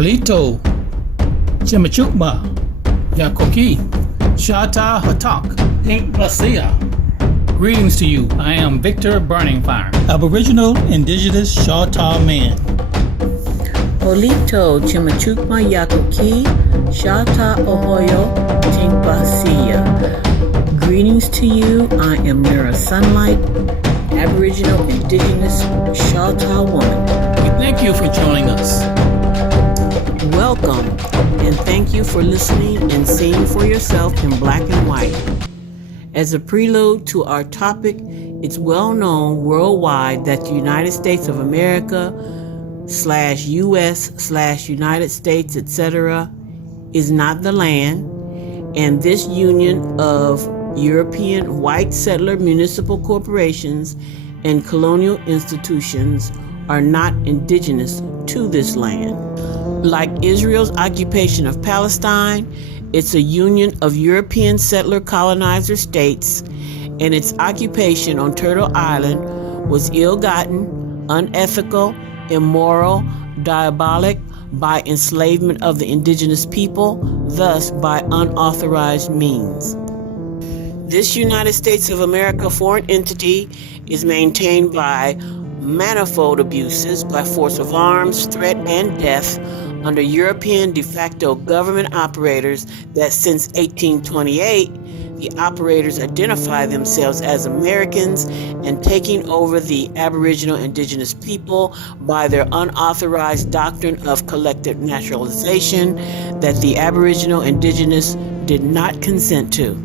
Polito, Chimichukma, Yakoki, Shata Hatak, Pink Basia. Greetings to you. I am Victor Burning Fire, Aboriginal Indigenous Chata Man. Polito, Chimichukma, Yakoki, Shata Ohoyo, Tinkbasia. Greetings to you. I am Nura Sunlight, Aboriginal Indigenous Chata Woman. We thank you for joining us. Welcome, and thank you for listening and seeing for yourself in black and white. As a prelude to our topic, it's well known worldwide that the United States of America /US/ United States, etc., is not the land, and this union of European white settler municipal corporations and colonial institutions are not indigenous to this land. Like Israel's occupation of Palestine, it's a union of European settler colonizer states, and its occupation on Turtle Island was ill-gotten, unethical, immoral, diabolic, by enslavement of the indigenous people, thus by unauthorized means. This United States of America foreign entity is maintained by manifold abuses by force of arms, threat, and death under European de facto government operators that since 1828, the operators identify themselves as Americans and taking over the Aboriginal indigenous people by their unauthorized doctrine of collective naturalization that the Aboriginal indigenous did not consent to.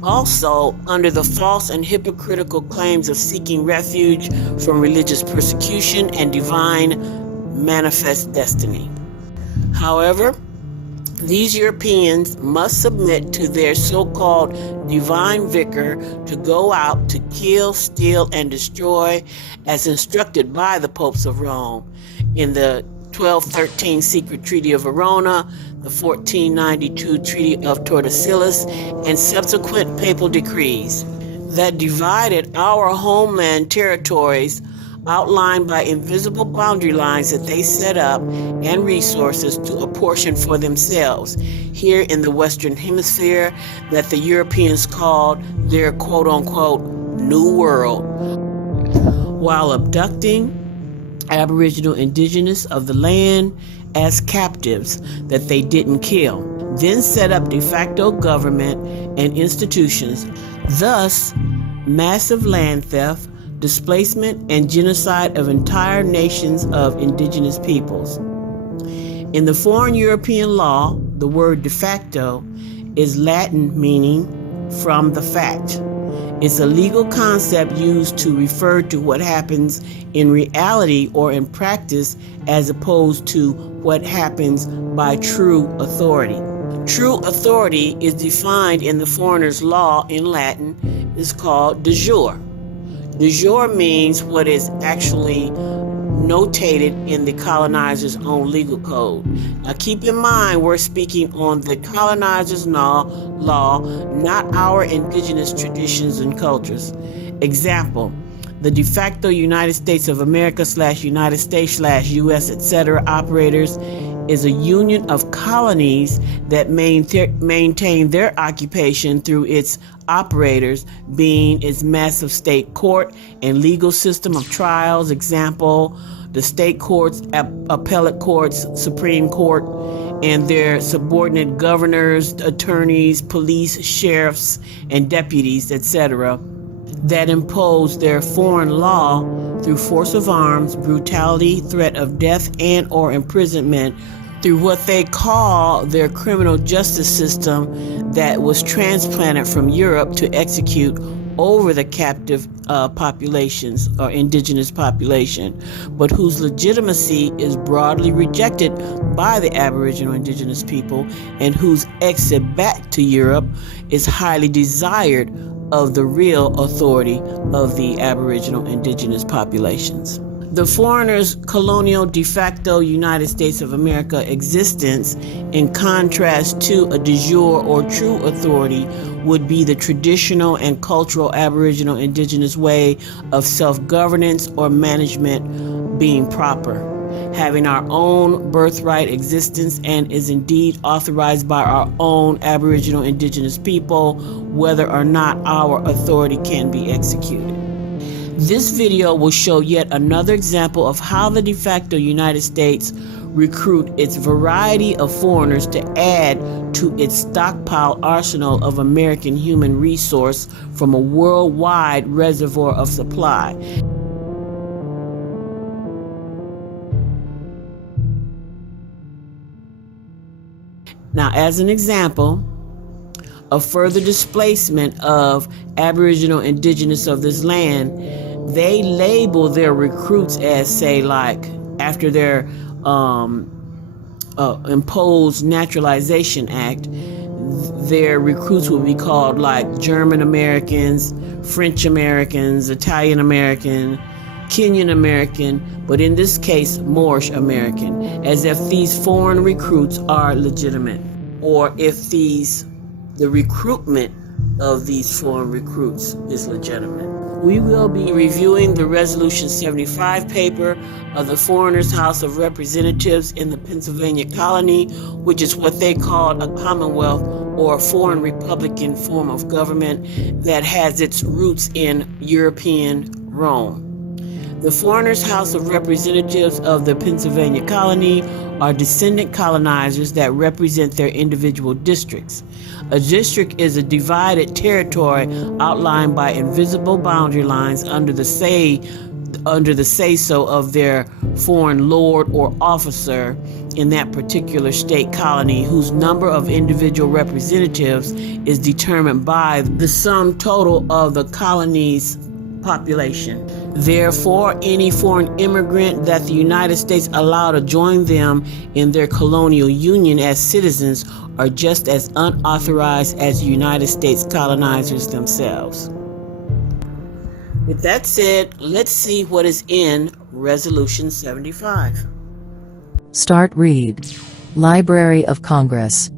Also, under the false and hypocritical claims of seeking refuge from religious persecution and divine manifest destiny. However, these Europeans must submit to their so-called divine vicar to go out to kill, steal, and destroy as instructed by the popes of Rome in the 1213 Secret Treaty of Verona, the 1492 Treaty of Tordesillas, and subsequent papal decrees that divided our homeland territories outlined by invisible boundary lines that they set up and resources to apportion for themselves here in the Western Hemisphere that the Europeans called their quote-unquote New World, while abducting Aboriginal indigenous of the land as captives that they didn't kill, then set up de facto government and institutions, thus massive land theft, displacement, and genocide of entire nations of indigenous peoples. In the foreign European law, the word de facto is Latin meaning from the fact. It's a legal concept used to refer to what happens in reality or in practice as opposed to what happens by true authority. True authority is defined in the foreigner's law in Latin is called de jure. De jure means what is actually notated in the colonizer's own legal code. Now keep in mind, we're speaking on the colonizer's law, not our indigenous traditions and cultures. Example, the de facto United States of America /United States /US, etc. operators is a union of colonies that maintain their occupation through its operators, being its massive state court and legal system of trials. Example, the state courts, appellate courts, Supreme Court, and their subordinate governors, attorneys, police, sheriffs, and deputies, etc., that impose their foreign law through force of arms, brutality, threat of death, and or imprisonment through what they call their criminal justice system that was transplanted from Europe to execute over the captive populations or indigenous population, but whose legitimacy is broadly rejected by the Aboriginal indigenous people and whose exit back to Europe is highly desired of the real authority of the Aboriginal indigenous populations. The foreigner's colonial de facto United States of America existence, in contrast to a de jure or true authority, would be the traditional and cultural Aboriginal indigenous way of self-governance or management being proper. having our own birthright existence, and is indeed authorized by our own Aboriginal indigenous people, whether or not our authority can be executed. This video will show yet another example of how the de facto United States recruit its variety of foreigners to add to its stockpile arsenal of American human resource from a worldwide reservoir of supply. Now, as an example of further displacement of Aboriginal indigenous of this land, they label their recruits as, say, like after their imposed Naturalization Act, their recruits will be called like German Americans, French Americans, Italian American, Kenyan American, but in this case, Moorish American, as if these foreign recruits are legitimate, or if the recruitment of these foreign recruits is legitimate. We will be reviewing the Resolution 75 paper of the Foreigners' House of Representatives in the Pennsylvania colony, which is what they call a commonwealth or a foreign republican form of government that has its roots in European Rome. The Foreigners' House of Representatives of the Pennsylvania colony are descendant colonizers that represent their individual districts. A district is a divided territory outlined by invisible boundary lines under the say-so of their foreign lord or officer in that particular state colony, whose number of individual representatives is determined by the sum total of the colony's population. Therefore, any foreign immigrant that the United States allow to join them in their colonial union as citizens are just as unauthorized as United States colonizers themselves. With that said, let's see what is in Resolution 75. Start read. Library of Congress.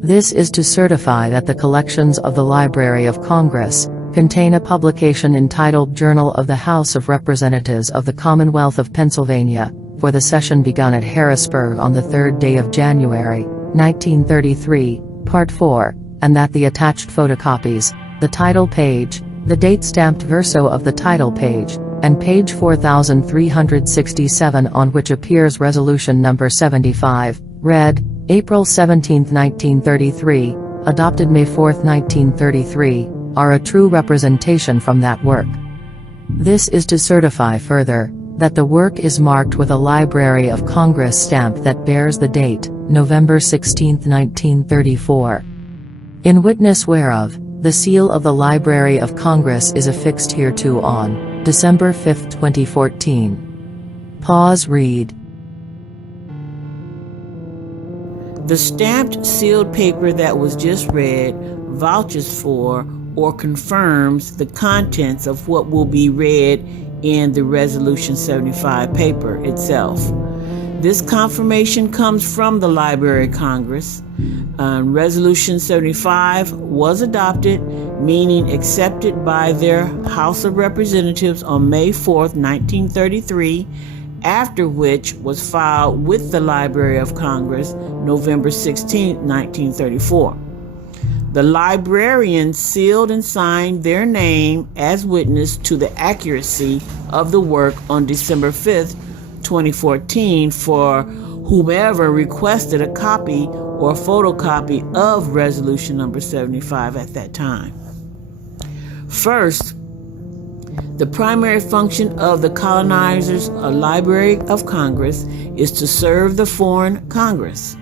This is to certify that the collections of the Library of Congress contain a publication entitled Journal of the House of Representatives of the Commonwealth of Pennsylvania, for the session begun at Harrisburg on the 3rd day of January, 1933, Part 4, and that the attached photocopies, the title page, the date-stamped verso of the title page, and page 4367 on which appears Resolution Number 75, read, April 17, 1933, adopted May 4, 1933, are a true representation from that work. This is to certify further, that the work is marked with a Library of Congress stamp that bears the date, November 16, 1934. In witness whereof, the seal of the Library of Congress is affixed hereto on December 5, 2014. Pause read. The stamped sealed paper that was just read vouches for or confirms the contents of what will be read in the Resolution 75 paper itself. This confirmation comes from the Library of Congress. Resolution 75 was adopted, meaning accepted by their House of Representatives on May 4th, 1933, after which was filed with the Library of Congress November 16, 1934. The librarians sealed and signed their name as witness to the accuracy of the work on December 5th, 2014 for whomever requested a copy or photocopy of Resolution Number 75 at that time. First, the primary function of the Colonizers' Library of Congress is to serve the foreign Congress,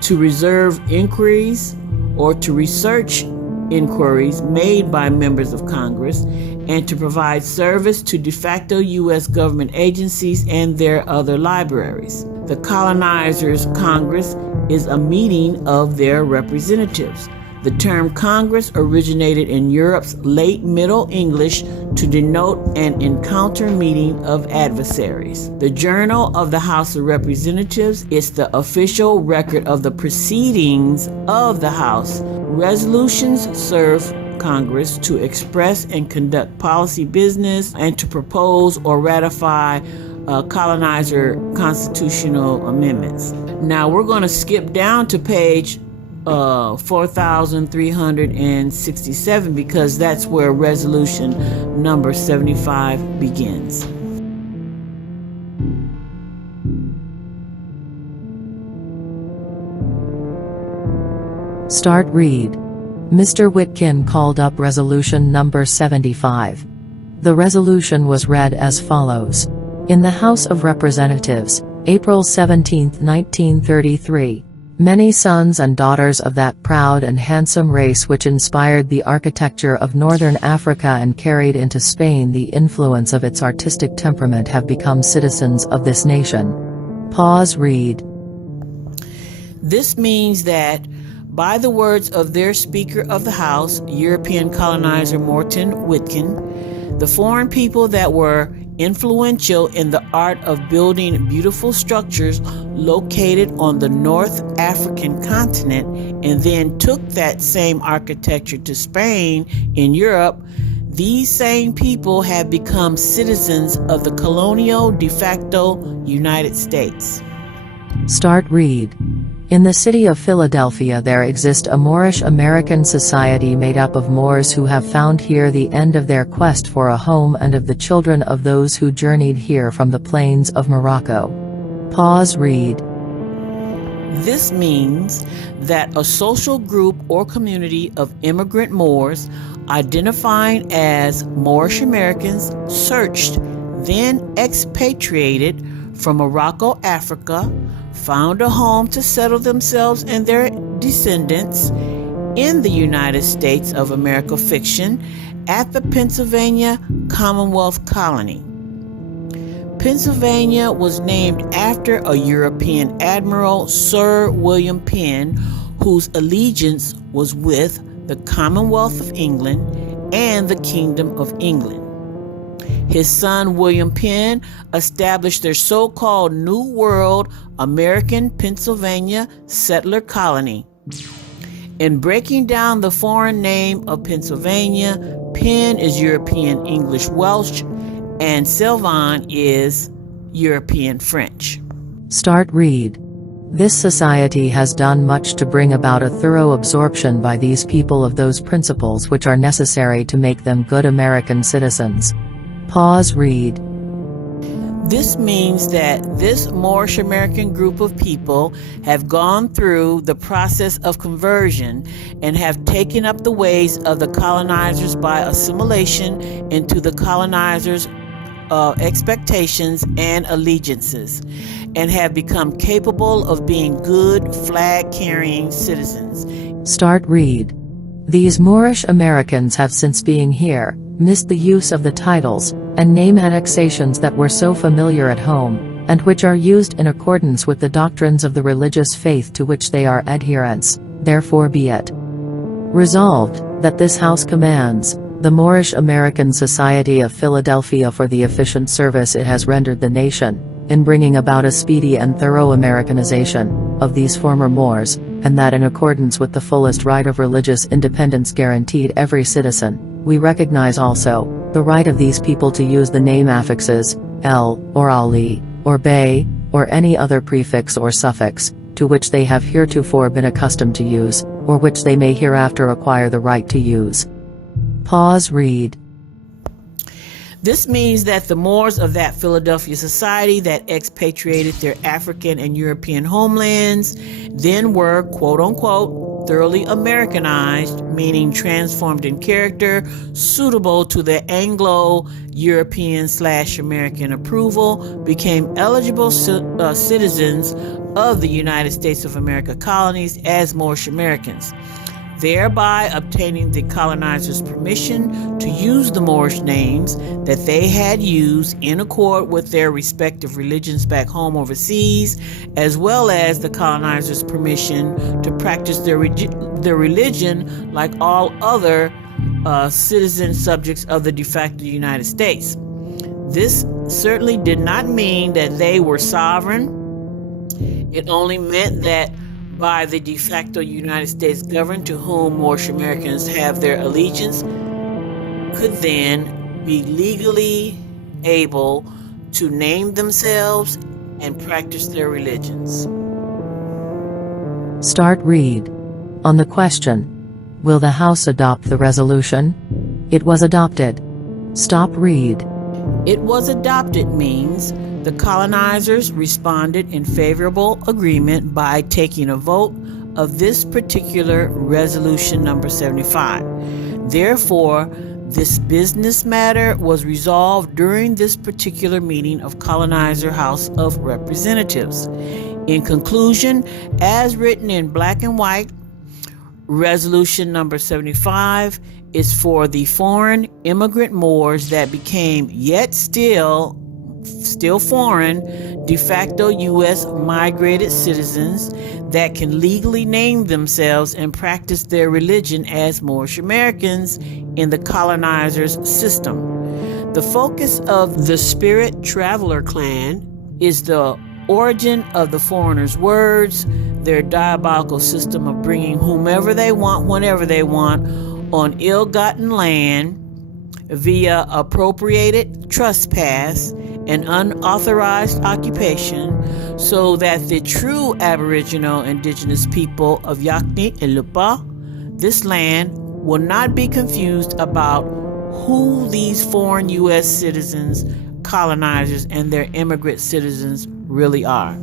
to reserve inquiries or to research inquiries made by members of Congress, and to provide service to de facto U.S. government agencies and their other libraries. The Colonizers' Congress is a meeting of their representatives. The term Congress originated in Europe's late Middle English to denote an encounter meeting of adversaries. The Journal of the House of Representatives is the official record of the proceedings of the House. Resolutions serve Congress to express and conduct policy business and to propose or ratify colonizer constitutional amendments. Now we're going to skip down to page 4367 because that's where resolution number 75 begins. Start read. Mr. Whitkin called up resolution number 75. The resolution was read as follows. In the House of Representatives, April 17, 1933. Many sons and daughters of that proud and handsome race which inspired the architecture of northern Africa and carried into Spain the influence of its artistic temperament have become citizens of this nation. Pause read. This means that, by the words of their Speaker of the House, European colonizer Morton Whitkin, the foreign people that were influential in the art of building beautiful structures located on the North African continent and then took that same architecture to Spain in Europe, these same people have become citizens of the colonial de facto United States. Start read. In the city of Philadelphia there exists a Moorish American society made up of Moors who have found here the end of their quest for a home and of the children of those who journeyed here from the plains of Morocco. Pause read. This means that a social group or community of immigrant Moors identifying as Moorish Americans searched, then expatriated from Morocco, Africa, found a home to settle themselves and their descendants in the United States of America fiction at the Pennsylvania Commonwealth Colony. Pennsylvania was named after a European admiral, Sir William Penn, whose allegiance was with the Commonwealth of England and the Kingdom of England. His son William Penn established their so-called New World American Pennsylvania settler colony. In breaking down the foreign name of Pennsylvania, Penn is European English Welsh and Sylvan is European French. Start read. This society has done much to bring about a thorough absorption by these people of those principles which are necessary to make them good American citizens. Pause read. This means that this Moorish American group of people have gone through the process of conversion and have taken up the ways of the colonizers by assimilation into the colonizers' expectations and allegiances, and have become capable of being good flag-carrying citizens. Start read. These Moorish Americans have since being here, missed the use of the titles and name annexations that were so familiar at home, and which are used in accordance with the doctrines of the religious faith to which they are adherents. Therefore be it resolved, that this House commands the Moorish American Society of Philadelphia for the efficient service it has rendered the nation, in bringing about a speedy and thorough Americanization of these former Moors, and that in accordance with the fullest right of religious independence guaranteed every citizen, we recognize also the right of these people to use the name affixes, El, or Ali, or Bey, or any other prefix or suffix, to which they have heretofore been accustomed to use, or which they may hereafter acquire the right to use. Pause read. This means that the Moors of that Philadelphia society that expatriated their African and European homelands then were, quote unquote, thoroughly Americanized, meaning transformed in character, suitable to the Anglo-European/American approval, became eligible citizens of the United States of America colonies as Moorish Americans, thereby obtaining the colonizers' permission to use the Moorish names that they had used in accord with their respective religions back home overseas, as well as the colonizers' permission to practice their religion like all other citizen subjects of the de facto United States. This certainly did not mean that they were sovereign. It only meant that by the de facto United States government to whom Moorish Americans have their allegiance could then be legally able to name themselves and practice their religions. Start read. On the question, will the House adopt the resolution? It was adopted. Stop read. It was adopted means the colonizers responded in favorable agreement by taking a vote of this particular resolution number 75. Therefore, this business matter was resolved during this particular meeting of Colonizer House of Representatives. In conclusion, as written in black and white, resolution number 75 is for the foreign immigrant Moors that became yet still foreign de facto U.S. migrated citizens that can legally name themselves and practice their religion as Moorish Americans in the colonizers' system. The focus of the Spirit Traveler Clan is the origin of the foreigners' words, their diabolical system of bringing whomever they want, whenever they want, on ill-gotten land via appropriated trespass and unauthorized occupation, so that the true Aboriginal indigenous people of Yakni and Lupa, this land, will not be confused about who these foreign U.S. citizens, colonizers, and their immigrant citizens really are.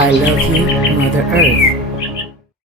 I love you, Mother Earth.